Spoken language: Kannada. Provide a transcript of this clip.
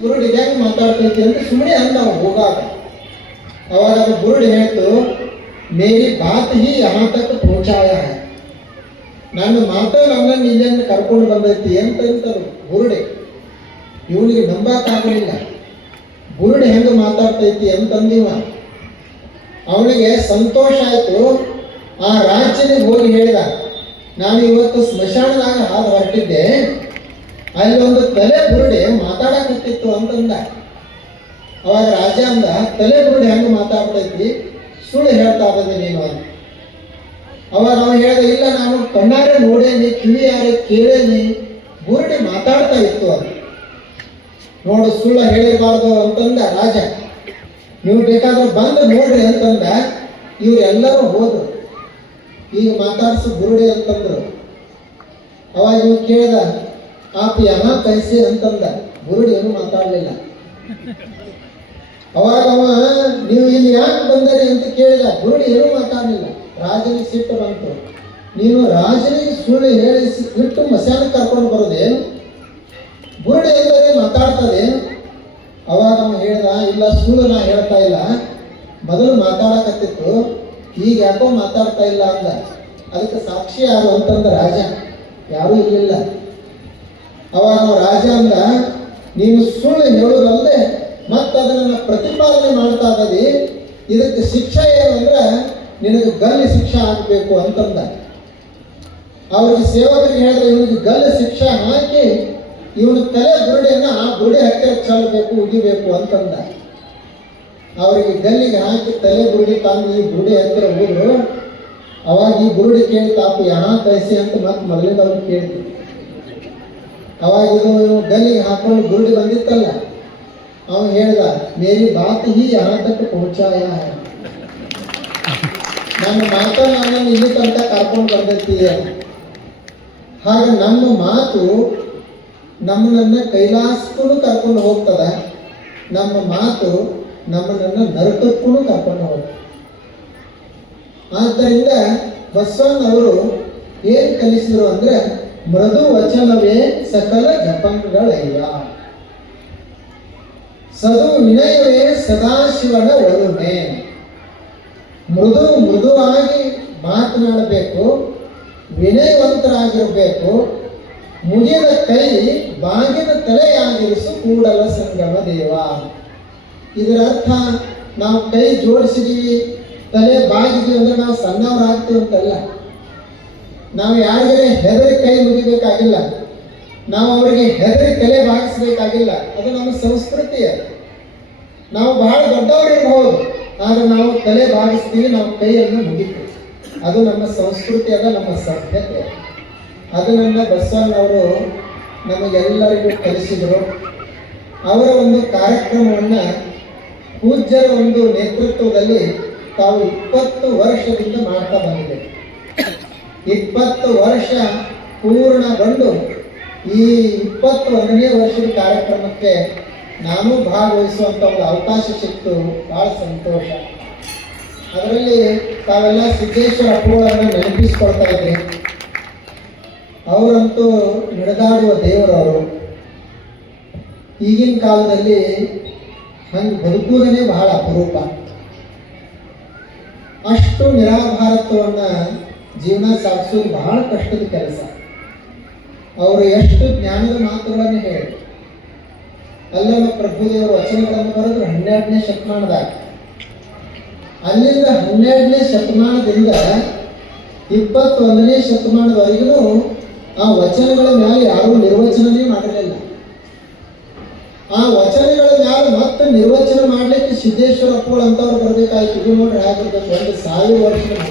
ಬುರುಡಿ ಹೆಂಗೆ ಮಾತಾಡ್ತೈತಿ ಅಂತ ಸುಮ್ಮನೆ ಅಂದ ನಾವು ಹೋಗಾಗ. ಅವಾಗ ಅದು ಬುರುಡಿ ಹೇಳ್ತು, ಮೇರಿ ಬಾತ್ ಹಿ ಯಹಾ ತಕ್ ಪಹುಂಚಾಯ ಹೈ, ನನ್ನ ಮಾತ ನಮ್ಮನ್ನು ಇಲ್ಲಿಂದ ಕರ್ಕೊಂಡು ಬಂದೈತಿ ಅಂತಂತರು ಬುರುಡಿ. ಇವನಿಗೆ ನಂಬಕ್ಕಾಗಲಿಲ್ಲ, ಬುರುಡಿ ಹೆಂಗೆ ಮಾತಾಡ್ತೈತಿ ಅಂತಂದಿವ. ಅವನಿಗೆ ಸಂತೋಷ ಆಯಿತು. ಆ ರಾಜ್ಯನಿಗೆ ಹೋಗಿ ಹೇಳಿದ, ನಾನು ಇವತ್ತು ಸ್ಮಶಾನದಾಗ ಹಾದು ಹೊರಟಿದ್ದೆ, ಅಲ್ಲಿ ಒಂದು ತಲೆ ಬುರುಡೆ ಮಾತಾಡಕತ್ತಿತ್ತು ಅಂತಂದ. ಅವಾಗ ರಾಜ ಅಂದ, ತಲೆ ಬುರುಡೆ ಹೆಂಗೆ ಮಾತಾಡ್ತೈತಿ, ಸುಳ್ಳು ಹೇಳ್ತಾ ಇದ್ದೆ ನೀನು ಅಂತ. ಅವಾಗ ಅವ ಹೇಳ್ದ, ಇಲ್ಲ ನಾನು ಕಣ್ಣಾರೆ ನೋಡೇನಿ, ಕಿವಿಯಾರೆ ಕೇಳೇನಿ, ಬುರುಡೆ ಮಾತಾಡ್ತಾ ಇತ್ತು ಅಂತ. ನೋಡು ಸುಳ್ಳು ಹೇಳಿರಬಾರ್ದು ಅಂತಂದ ರಾಜ. ನೀವು ಬೇಕಾದ್ರೆ ಬಂದು ನೋಡ್ರಿ ಅಂತಂದ. ಇವರೆಲ್ಲರೂ ಹೋದ್ರು, ಈಗ ಮಾತಾಡ್ಸು ಬುರುಡೆ ಅಂತಂದ್ರು. ಅವಾಗ ಇವ್ ಕೇಳ್ದ, ಆಪ್ ಯಹಾ ಕೈಸೆ ಅಂತಂದ. ಬುರುಡೆ ಏನು ಮಾತಾಡಲಿಲ್ಲ. ಅವಾಗ ಅವ ನೀವು ಇಲ್ಲಿ ಯಾಕೆ ಬಂದರಿ ಅಂತ ಕೇಳಿದ. ಬುರುಡೆ ಏನೂ ಮಾತಾಡಲಿಲ್ಲ. ರಾಜನಿಗೆ ಸಿಟ್ಟು ಬಂತು. ನೀನು ರಾಜನಿಗೆ ಸುಳ್ಳು ಹೇಳಿಸಿ ಬಿಟ್ಟು ಮಸಾಲೆ ಕರ್ಕೊಂಡು ಬರೋದೇನು, ಬುರುಡೆ ಎಂದರೆ ಮಾತಾಡ್ತದೆ. ಅವಾಗ ಅವ ಹೇಳ್ದ, ಇಲ್ಲ ಸುಳ್ಳು ನಾ ಹೇಳ್ತಾ ಇಲ್ಲ, ಮೊದಲು ಮಾತಾಡಕತ್ತಿತ್ತು, ಈಗ ಯಾಕೋ ಮಾತಾಡ್ತಾ ಇಲ್ಲ ಅಂದ. ಅದಕ್ಕೆ ಸಾಕ್ಷಿ ಯಾರು ಅಂತಂದ ರಾಜ. ಯಾರೂ ಇರಲಿಲ್ಲ. ಅವಾಗ ರಾಜ ಅಂದ, ನೀನು ಸುಳ್ಳು ಹೇಳೋದಲ್ಲದೆ ಮತ್ತು ಅದನ್ನು ಪ್ರತಿಪಾದನೆ ಮಾಡ್ತಾ ಇದ್ದೀ, ಇದಕ್ಕೆ ಶಿಕ್ಷೆ ಏನು ಅಂದ್ರೆ ನಿನಗೆ ಗಲ್ಲು ಶಿಕ್ಷೆ ಆಗಬೇಕು ಅಂತಂದ. ಅವ್ರಿಗೆ ಸೇವಕರಿಗೆ ಹೇಳಿದ್ರೆ, ಇವನಿಗೆ ಗಲ್ಲು ಶಿಕ್ಷೆ ಹಾಕಿ ಇವನ ತಲೆ ಬುರುಡೆಯನ್ನು ಆ ಬುರುಡೆ ಹತ್ತಿರ ಚೆಲ್ಲಬೇಕು, ಉಗಿಬೇಕು ಅಂತಂದ. ಅವರಿಗೆ ಗಲ್ಲಿಗೆ ಹಾಕಿ ತಲೆ ಬುರುಡಿ ತಂದು ಈ ಬುರುಡೆ ಹತ್ತಿರ ಹೋದ್ರು. ಅವಾಗ ಈ ಬುರುಡಿ ಕೇಳಿ, ತಾಪು ಯಹಾ ಕೈಸೆ ಅಂತ ಮತ್ತೆ ಮೊದಲಿಂದ ಅವ್ರು ಕೇಳ್ತೀವಿ. ಅವಾಗ ಇದು ಗಲ್ಲಿಗೆ ಹಾಕೊಂಡು ಬುರುಡಿ ಬಂದಿತ್ತಲ್ಲ, ಅವನು ಹೇಳ್ದ, ಮೇರಿ ಬಾತ್ ಹಿ ಯಹಾ ತಕ್ ಪಹುಂಚಾಯ ಹೈ, ನನ್ನ ಮಾತು ನನ್ನನ್ನು ಇಲ್ಲಿ ತನಕ ಕರ್ಕೊಂಡು ಬಂದೈತಿ. ಹಾಗೆ ನಮ್ಮ ಮಾತು ನಮ್ಮನ್ನ ಕೈಲಾಸಕ್ಕೂ ಕರ್ಕೊಂಡು ಹೋಗ್ತದ, ನಮ್ಮ ಮಾತು ನಮ್ಮನ್ನ ನರಕಕ್ಕೂ ಕರ್ಕೊಂಡು ಹೋಗ್ತದೆ. ಆದ್ದರಿಂದ ಬಸವಣ್ಣವರು ಏನು ಕಲಿಸಿದ್ರು ಅಂದ್ರೆ, ಮೃದು ವಚನವೇ ಸಕಲ ಜಪಂಗಳೆಲ್ಲ, ಸದು ವಿನಯವೇ ಸದಾಶಿವನ ಒಲುಮೆ. ಮೃದುವಾಗಿ ಮಾತನಾಡಬೇಕು, ವಿನಯವಂತರಾಗಿರಬೇಕು, ಮುಗಿದ ಕೈ ಬಾಗಿದ ತಲೆಯಾಗಿರಿಸು ಕೂಡಲ ಸಂಗಮ ದೇವ. ಇದರ ಅರ್ಥ ನಾವು ಕೈ ಜೋಡಿಸಿದೀವಿ, ತಲೆ ಬಾಗಿದ್ವಿ ಅಂದ್ರೆ ನಾವು ಸಣ್ಣವರಾಗ್ತೀವಿ ಅಂತಲ್ಲ. ನಾವು ಯಾರಿಗಾರೆ ಹೆದರಿ ಕೈ ಮುಗಿಬೇಕಾಗಿಲ್ಲ, ನಾವು ಅವರಿಗೆ ಹೆದರಿ ತಲೆ ಬಾಗಿಸ್ಬೇಕಾಗಿಲ್ಲ. ಅದು ನಮ್ಮ ಸಂಸ್ಕೃತಿ. ನಾವು ಬಹಳ ದೊಡ್ಡವರಿರಬಹುದು, ಆದರೆ ನಾವು ತಲೆ ಬಾಗಿಸ್ತೀವಿ, ನಾವು ಕೈಯನ್ನು ಮುಗಿತೀವಿ. ಅದು ನಮ್ಮ ಸಂಸ್ಕೃತಿ ಅದ, ನಮ್ಮ ಸಭ್ಯತೆ. ಅದನ್ನು ಬಸವಣ್ಣವರು ನಮಗೆಲ್ಲರಿಗೂ ಕಲಿಸಿದರು. ಅವರ ಒಂದು ಕಾರ್ಯಕ್ರಮವನ್ನು ಪೂಜ್ಯರ ಒಂದು ನೇತೃತ್ವದಲ್ಲಿ ತಾವು 20 ವರ್ಷದಿಂದ ಮಾಡ್ತಾ ಬಂದಿದೆ. 20 ವರ್ಷ ಪೂರ್ಣಗೊಂಡು ಈ 21ನೇ ವರ್ಷದ ಕಾರ್ಯಕ್ರಮಕ್ಕೆ ನಾನು ಭಾಗವಹಿಸುವಂಥ ಒಂದು ಅವಕಾಶ ಸಿಕ್ತು. ಭಾಳ ಸಂತೋಷ. ಅದರಲ್ಲಿ ತಾವೆಲ್ಲ ಸಿದ್ದೇಶ್ವರ ಅಪ್ಪುಗಳನ್ನು ನೆನಪಿಸ್ಕೊಳ್ತಾ ಇದ್ರಿ. ಅವರಂತೂ ನಡೆದಾಡುವ ದೇವರವರು. ಈಗಿನ ಕಾಲದಲ್ಲಿ ಹಂಗೆ ಬದುಕುವುದೇ ಬಹಳ ಅಪರೂಪ. ಅಷ್ಟು ನಿರಾಭಾರತ್ವವನ್ನು ಜೀವನ ಸಾಗಿಸೋದು ಬಹಳ ಕಷ್ಟದ ಕೆಲಸ. ಅವರು ಎಷ್ಟು ಜ್ಞಾನದ ಮಾತುಗಳನ್ನು ಹೇಳಿ ಅಲ್ಲಮ ಪ್ರಭುದೇವರು ವಚನಗಳನ್ನು ಬರೆದ್ರು 12ನೇ ಶತಮಾನದಾಗ. ಅಲ್ಲಿಂದ 12ನೇ ಶತಮಾನದಿಂದ 21ನೇ ಶತಮಾನದವರೆಗೂ ಆ ವಚನಗಳ ಮೇಲೆ ಯಾರೂ ನಿರ್ವಚನನೇ ಮಾಡಿರಲಿಲ್ಲ. ಆ ವಚನಗಳ ಮೇಲೆ ಮತ್ತೆ ನಿರ್ವಚನ ಮಾಡಲಿಕ್ಕೆ ಸಿದ್ದೇಶ್ವರ ಅಪ್ಪುಗಳು ಅಂತವ್ರು ಬರಬೇಕಾಯ್ತು. ಇದು ನೋಡ್ರಿ ಆಗಿರ್ಬೇಕು, 1000 ವರ್ಷದ